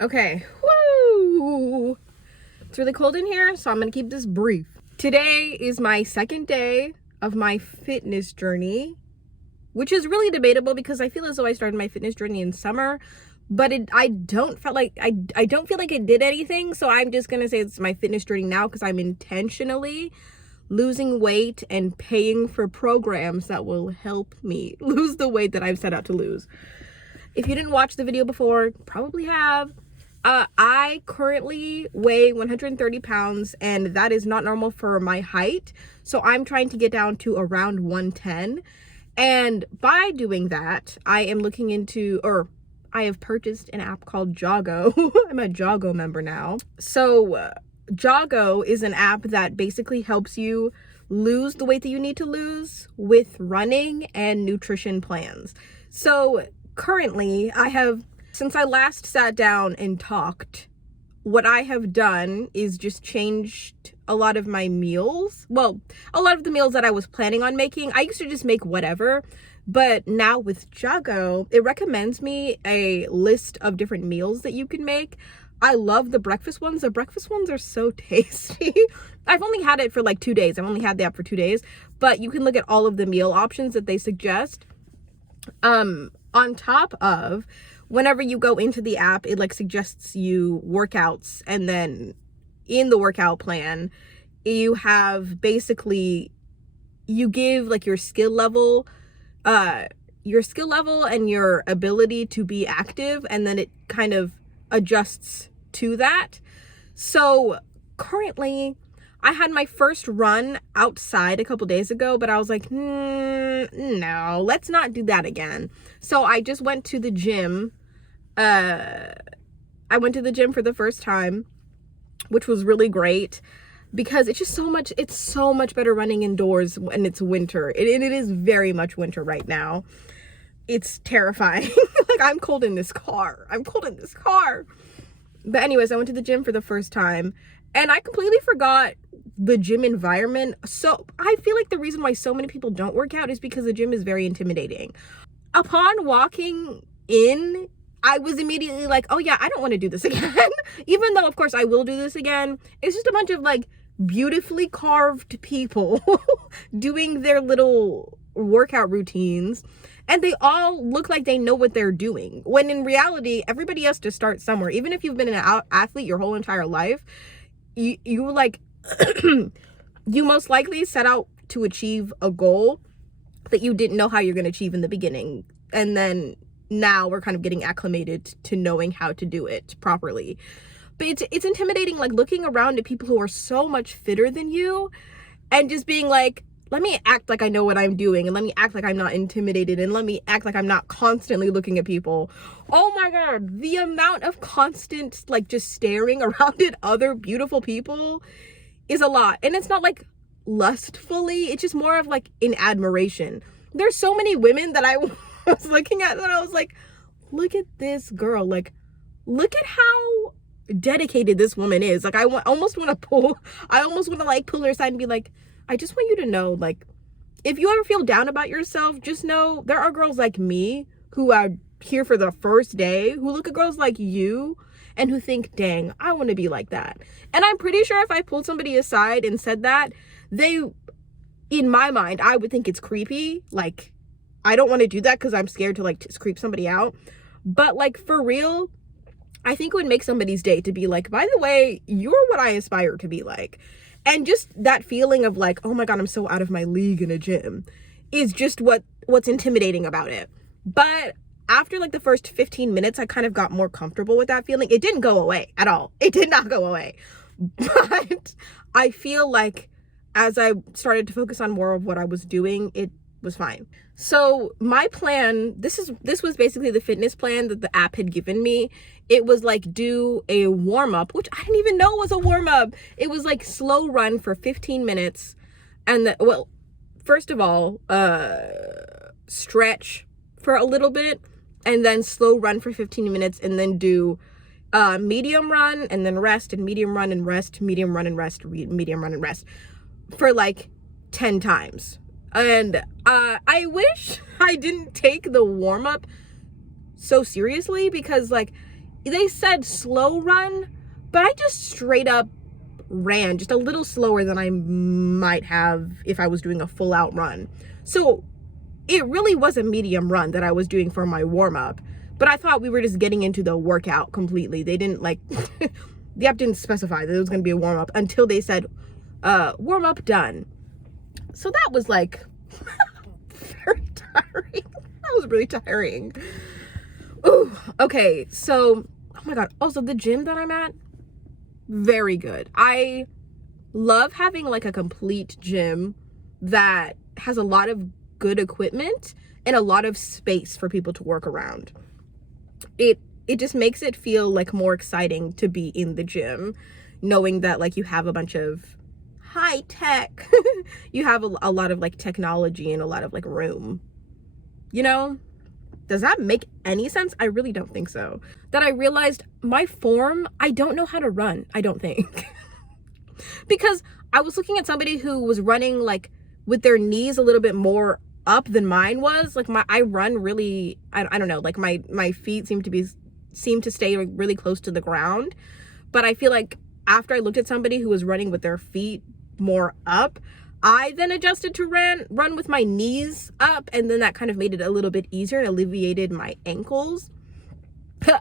Okay, woo! It's really cold in here, so I'm gonna keep this brief. Today is my second day of my fitness journey, which is really debatable because I feel as though I started my fitness journey in summer, but I don't feel like it did anything, so I'm just gonna say it's my fitness journey now because I'm intentionally losing weight and paying for programs that will help me lose the weight that I've set out to lose. If you didn't watch the video before, probably have. I currently weigh 130 pounds, and that is not normal for my height. So I'm trying to get down to around 110. And by doing that, I am looking into, or I have purchased an app called Joggo. I'm a Joggo member now. So Joggo is an app that basically helps you lose the weight that you need to lose with running and nutrition plans. So currently since I last sat down and talked, what I have done is just changed a lot of my meals. Well, a lot of the meals that I was planning on making. I used to just make whatever, but now with Joggo, it recommends me a list of different meals that you can make. I love the breakfast ones. The breakfast ones are so tasty. I've only had it for like 2 days. I've only had the app for 2 days, but you can look at all of the meal options that they suggest. On top of, whenever you go into the app, it like suggests you workouts, and then in the workout plan you have basically, you give like your skill level and your ability to be active, and then it kind of adjusts to that. So currently I had my first run outside a couple days ago, but I was like, no, let's not do that again. So I just went to the gym. I went to the gym for the first time, which was really great because it's so much better running indoors when it's winter. It is very much winter right now. It's terrifying. Like, I'm cold in this car. But anyways, I went to the gym for the first time and I completely forgot the gym environment. So I feel like the reason why so many people don't work out is because the gym is very intimidating. Upon walking in, I was immediately like, oh yeah, I don't want to do this again. Even though of course I will do this again. It's just a bunch of like beautifully carved people doing their little workout routines, and they all look like they know what they're doing, when in reality everybody has to start somewhere. Even if you've been an athlete your whole entire life, you like you most likely set out to achieve a goal that you didn't know how you're going to achieve in the beginning, and then now we're kind of getting acclimated to knowing how to do it properly. But it's intimidating, like looking around at people who are so much fitter than you and just being like, let me act like I know what I'm doing, and let me act like I'm not intimidated, and let me act like I'm not constantly looking at people. Oh my god, the amount of constant like just staring around at other beautiful people is a lot. And it's not like lustfully, it's just more of like in admiration. There's so many women that I was looking at that I was like, look at this girl, like look at how dedicated this woman is. Like I almost want to pull her aside and be like, I just want you to know, like, if you ever feel down about yourself, just know there are girls like me who are here for the first day, who look at girls like you and who think, dang, I want to be like that. And I'm pretty sure if I pulled somebody aside and said that, they, in my mind, I would think it's creepy. Like, I don't want to do that because I'm scared to like creep somebody out. But like for real, I think it would make somebody's day to be like, by the way, you're what I aspire to be like. And just that feeling of like, oh my god, I'm so out of my league in a gym is just what's intimidating about it. But after like the first 15 minutes, I kind of got more comfortable with that feeling. It didn't go away at all. It did not go away. But I feel like as I started to focus on more of what I was doing, it was fine. So my plan, this was basically the fitness plan that the app had given me. It was like do a warm-up, which I didn't even know was a warm-up. It was like slow run for 15 minutes. And well, first of all, stretch for a little bit, and then slow run for 15 minutes, and then do medium run, and then rest, and medium run and rest, medium run and rest, medium run and rest for like 10 times. And I wish I didn't take the warm-up so seriously, because like they said slow run, but I just straight up ran just a little slower than I might have if I was doing a full out run. So it really was a medium run that I was doing for my warm-up, but I thought we were just getting into the workout completely. They didn't like the app didn't specify that it was going to be a warm-up until they said warm-up done. So that was like very tiring. That was really tiring. Ooh, okay, so oh my god, also the gym that I'm at, very good. I love having like a complete gym that has a lot of good equipment and a lot of space for people to work around. It just makes it feel like more exciting to be in the gym, knowing that like you have a bunch of high tech, you have a lot of like technology and a lot of like room, you know? Does that make any sense? I really don't think so. That I realized my form, I don't know how to run, I don't think. Because I was looking at somebody who was running like with their knees a little bit more up than mine was. Like I run really, I don't know, like my feet seem to stay really close to the ground. But I feel like after I looked at somebody who was running with their feet more up, I then adjusted to run with my knees up, and then that kind of made it a little bit easier and alleviated my ankles.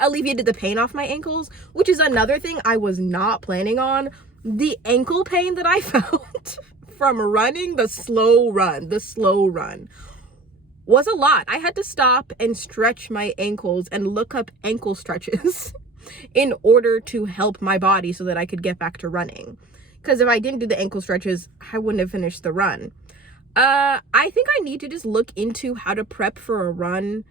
Alleviated the pain off my ankles, which is another thing I was not planning on. The ankle pain that I felt from running the slow run was a lot. I had to stop and stretch my ankles and look up ankle stretches in order to help my body so that I could get back to running. Because if I didn't do the ankle stretches, I wouldn't have finished the run. I think I need to just look into how to prep for a run,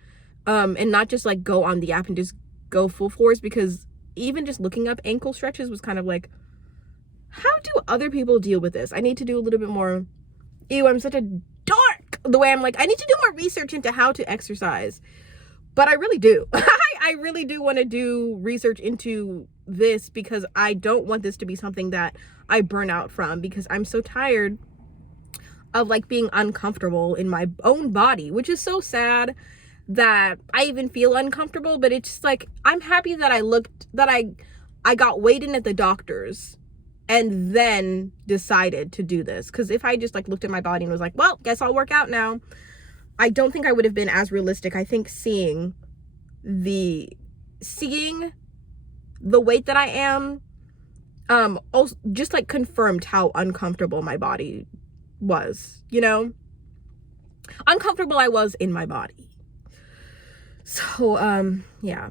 and not just like go on the app and just go full force, because even just looking up ankle stretches was kind of like, how do other people deal with this? I need to do a little bit more. Ew, I'm such a dork. The way I'm like, I need to do more research into how to exercise. But I really do. I really do want to do research into this, because I don't want this to be something that I burn out from, because I'm so tired of like being uncomfortable in my own body, which is so sad that I even feel uncomfortable. But it's just like, I'm happy that I got weighed in at the doctor's and then decided to do this. Because if I just like looked at my body and was like, well, guess I'll work out now, I don't think I would have been as realistic. I think seeing the weight that I am, also just like confirmed how uncomfortable my body was, you know? Uncomfortable I was in my body. So, yeah.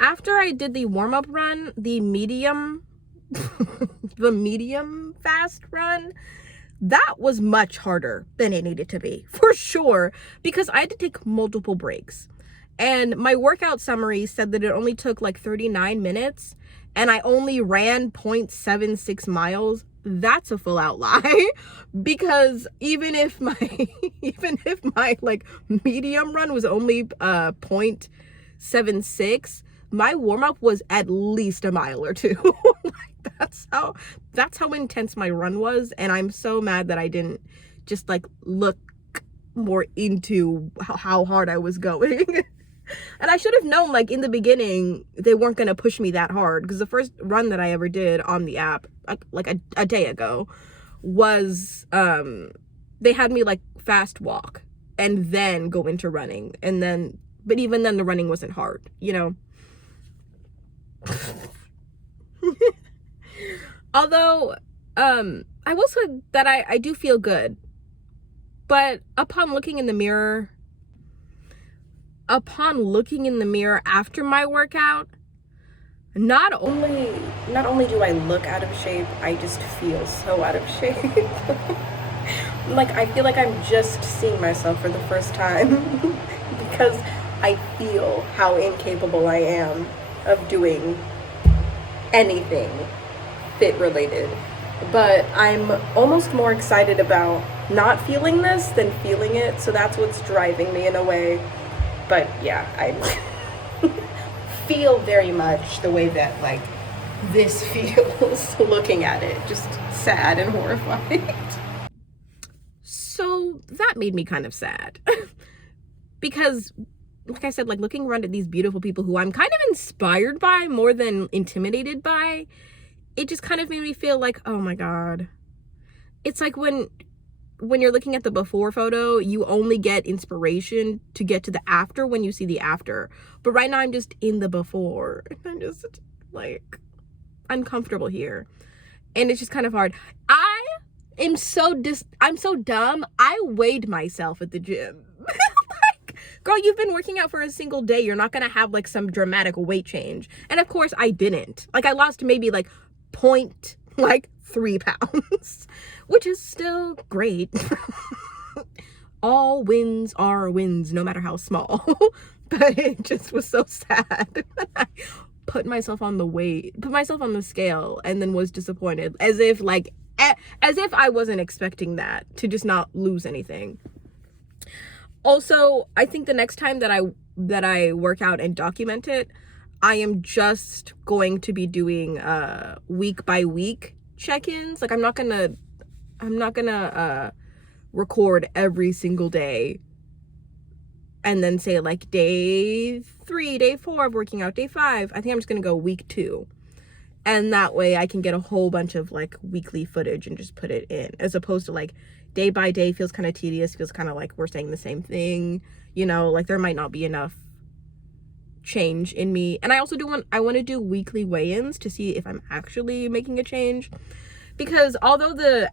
After I did the warm-up run, the medium fast run, that was much harder than it needed to be, for sure, because I had to take multiple breaks. And my workout summary said that it only took like 39 minutes and I only ran 0.76 miles. That's a full out lie, because even if my like medium run was only 0.76, my warm-up was at least a mile or two. Like that's how intense my run was. And I'm so mad that I didn't just like look more into how hard I was going. And I should have known, like in the beginning, they weren't going to push me that hard, because the first run that I ever did on the app, like a day ago, was they had me like fast walk and then go into running, and then, but even then the running wasn't hard, you know. Although I will say that I do feel good, but upon looking in the mirror after my workout, Not only do I look out of shape, I just feel so out of shape. Like, I feel like I'm just seeing myself for the first time because I feel how incapable I am of doing anything fit related. But I'm almost more excited about not feeling this than feeling it, so that's what's driving me in a way. But yeah, I feel very much the way that, like, this feels looking at it. Just sad and horrified. So that made me kind of sad. Because, like I said, like, looking around at these beautiful people who I'm kind of inspired by more than intimidated by, it just kind of made me feel like, oh my God. It's like when you're looking at the before photo, you only get inspiration to get to the after when you see the after. But right now I'm just in the before. I'm just, like, uncomfortable here. And it's just kind of hard. I'm so dumb. I weighed myself at the gym. Like, girl, you've been working out for a single day. You're not gonna have, like, some dramatic weight change. And of course I didn't. Like, I lost maybe like 3 pounds, which is still great. All wins are wins, no matter how small. But it just was so sad. Put myself on the scale, and then was disappointed, as if I wasn't expecting that, to just not lose anything. Also, I think the next time that I work out and document it, I am just going to be doing week by week check-ins. Like, I'm not gonna record every single day and then say, like, day 3, day 4 of working out, day 5. I think I'm just gonna go week 2. And that way I can get a whole bunch of, like, weekly footage and just put it in, as opposed to, like, day by day feels kind of tedious, feels kind of like we're saying the same thing, you know, like there might not be enough change in me. And I also I want to do weekly weigh-ins to see if I'm actually making a change, because although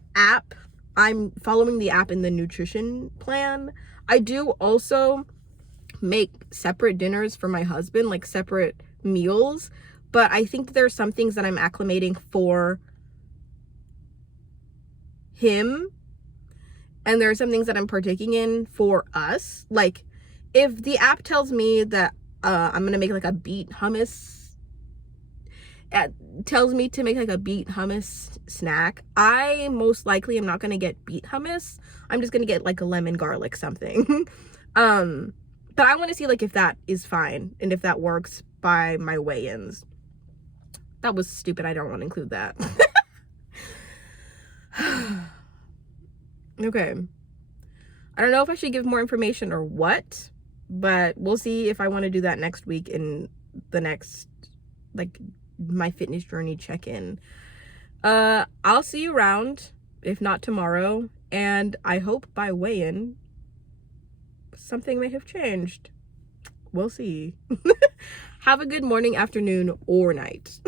I'm following the app in the nutrition plan, I do also make separate dinners for my husband, like separate meals. But I think there's some things that I'm acclimating for him, and there are some things that I'm partaking in for us. Like, if the app tells me that I'm gonna make like a beet hummus, it tells me to make like a beet hummus snack, I most likely am not gonna get beet hummus. I'm just gonna get like a lemon garlic something. But I want to see, like, if that is fine and if that works by my weigh-ins. That was stupid. I don't want to include that. Okay. I don't know if I should give more information or what, but we'll see if I want to do that next week in the next, like, my fitness journey check-in. I'll see you around, if not tomorrow, and I hope by weigh-in something may have changed. We'll see. Have a good morning, afternoon, or night.